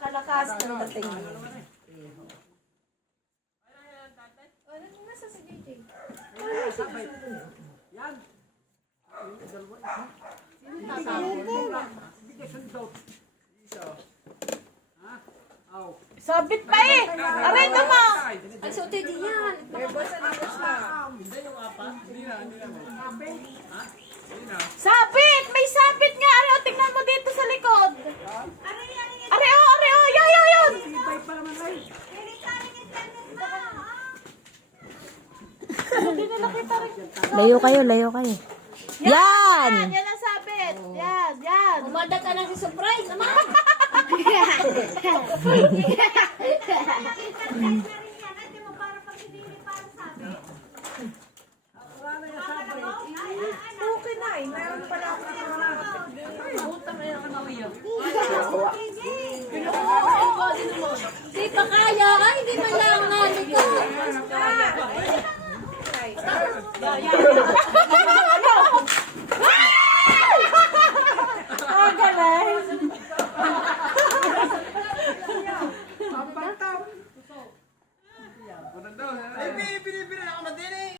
napakalakas ng dating mo. Ano nasa sa JJ? Yan. Sabit pa eh! Aray ka mo! Ang suti din yan. Sabit! May sabit nga! Aray, o, tingnan mo dito sa likod! Aray, o! Aray, o! Yun! Hindi nila kita rin. Layo kayo, layo kayo. Yan! Yan ang sabit! Yan! Umanda ka na si surprise, naman. Okay na eh. Meron pala ako Di pa kaya, hindi man lang.